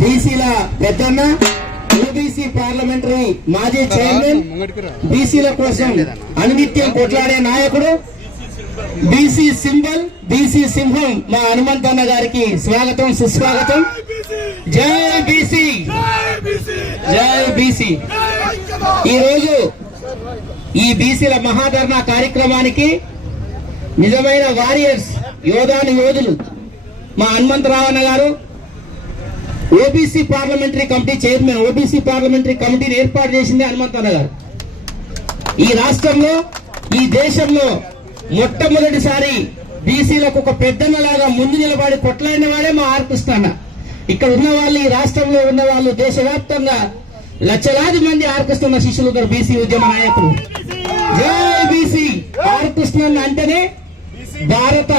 బీసీల పెద్దన్న OBC parliamentary మాజీ chairman బీసీల కోసం అనునిత్యం కొట్లాడే నాయకుడు బీసీ సింబల్ బీసీ సింహం మా హనుమంతన్న గారికి స్వాగతం సుస్వాగతం. జై బీసీ జై బీసీ ఈ రోజు ఈ బీసీల మహాధర్నా కార్యక్రమానికి నిజమైన వారియర్స్ యోధాను యోధులు మా హనుమంతరావు గారు OBC parliamentary committee chairman OBC parliamentary కమిటీని ఏర్పాటు చేసింది హనుమంతన్న గారు. ఈ రాష్ట్రంలో ఈ దేశంలో మొట్టమొదటిసారి బీసీలకు ఒక పెద్దన్నలాగా ముందు నిలబడి కొట్లాడిన వాడే మా ఆర్కృష్ణ ఇక్కడ ఉన్న వాళ్ళు ఈ రాష్ట్రంలో ఉన్న వాళ్ళు దేశవ్యాప్తంగా లక్షలాది మంది ఆర్కృష్ణ శిష్యులు ఉన్నారు బీసీ ఉద్యమ నాయకులు. జై బీసీ! ఆర్కృష్ణ అంటేనే భారత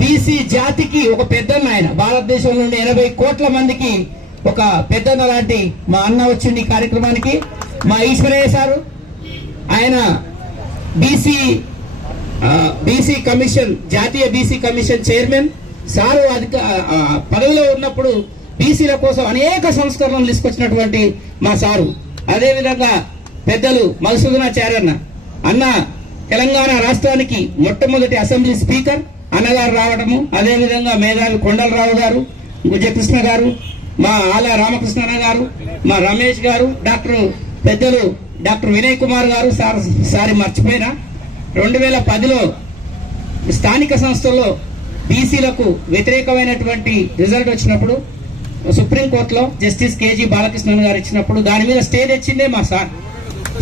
బీసీ జాతికి ఒక పెద్దన్న ఆయన. భారతదేశం నుండి ఎనభై కోట్ల మందికి ఒక పెద్దన్న లాంటి మా అన్న వచ్చింది కార్యక్రమానికి. మా ఈశ్వరయ్య సారు ఆయన బీసీ బీసీ కమిషన్ జాతీయ బీసీ కమిషన్ చైర్మన్. సారు అధిక పదవిలో ఉన్నప్పుడు బీసీల కోసం అనేక సంస్కరణలు తీసుకొచ్చినటువంటి మా సారు. అదేవిధంగా పెద్దలు మధుసూదనాచార్యన్న అన్న తెలంగాణ రాష్ట్రానికి మొట్టమొదటి అసెంబ్లీ స్పీకర్. అన్నగారు రావడము అదేవిధంగా మేధావి కొండలరావు గారు గుజకృష్ణ గారు మా ఆల రామకృష్ణ గారు మా రమేష్ గారు డాక్టర్ పెద్దలు డాక్టర్ వినయ్ కుమార్ గారు సార్ సారి మర్చిపోయినా. రెండు వేల పదిలో స్థానిక సంస్థల్లో బీసీలకు వ్యతిరేకమైనటువంటి రిజల్ట్ వచ్చినప్పుడు సుప్రీంకోర్టులో జస్టిస్ కేజీ బాలకృష్ణన్ గారు ఇచ్చినప్పుడు దాని మీద స్టే తెచ్చిందే మా సార్.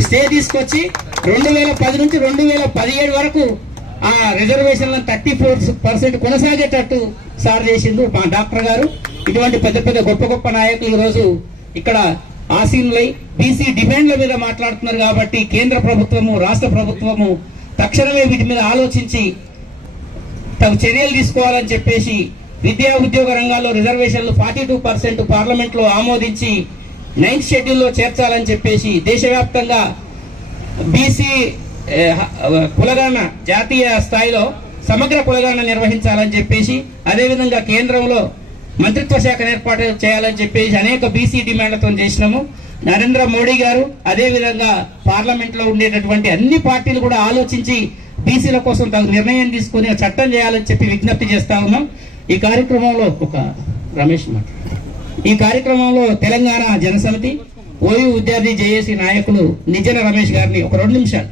స్టే తీసుకొచ్చి రెండు వేల పది నుంచి రెండు వేల పదిహేడు వరకు ఆ రిజర్వేషన్లను థర్టీ ఫోర్ పర్సెంట్ కొనసాగేటట్టు సార్ చేసింది మా డాక్టర్ గారు. ఇటువంటి పెద్ద పెద్ద గొప్ప గొప్ప నాయకులు ఈరోజు ఇక్కడ ఆసీనులై బీసీ డిమాండ్ల మీద మాట్లాడుతున్నారు కాబట్టి కేంద్ర ప్రభుత్వము రాష్ట్ర ప్రభుత్వము తక్షణమే వీటి మీద ఆలోచించి తగు చర్యలు తీసుకోవాలని చెప్పేసి విద్యా ఉద్యోగ రంగాల్లో రిజర్వేషన్లు ఫార్టీ టూ పర్సెంట్ పార్లమెంట్లో ఆమోదించి నైన్త్ షెడ్యూల్లో చేర్చాలని చెప్పేసి దేశవ్యాప్తంగా బీసీ కులగణన జాతీయ స్థాయిలో సమగ్ర కులగణన నిర్వహించాలని చెప్పేసి అదేవిధంగా కేంద్రంలో మంత్రిత్వ శాఖను ఏర్పాటు చేయాలని చెప్పేసి అనేక బీసీ డిమాండ్లతో చేసినాము. నరేంద్ర మోడీ గారు అదేవిధంగా పార్లమెంట్లో ఉండేటటువంటి అన్ని పార్టీలు కూడా ఆలోచించి బీసీల కోసం తగు నిర్ణయం తీసుకుని చట్టం చేయాలని చెప్పి విజ్ఞప్తి చేస్తా ఉన్నాం. ఈ కార్యక్రమంలో ఒక రమేష్ మాట్లాడు. ఈ కార్యక్రమంలో తెలంగాణ జనసమితి ఓయూ విద్యార్థి జేఏసీ నాయకులు నిజన రమేష్ గారిని ఒక రెండు నిమిషాలు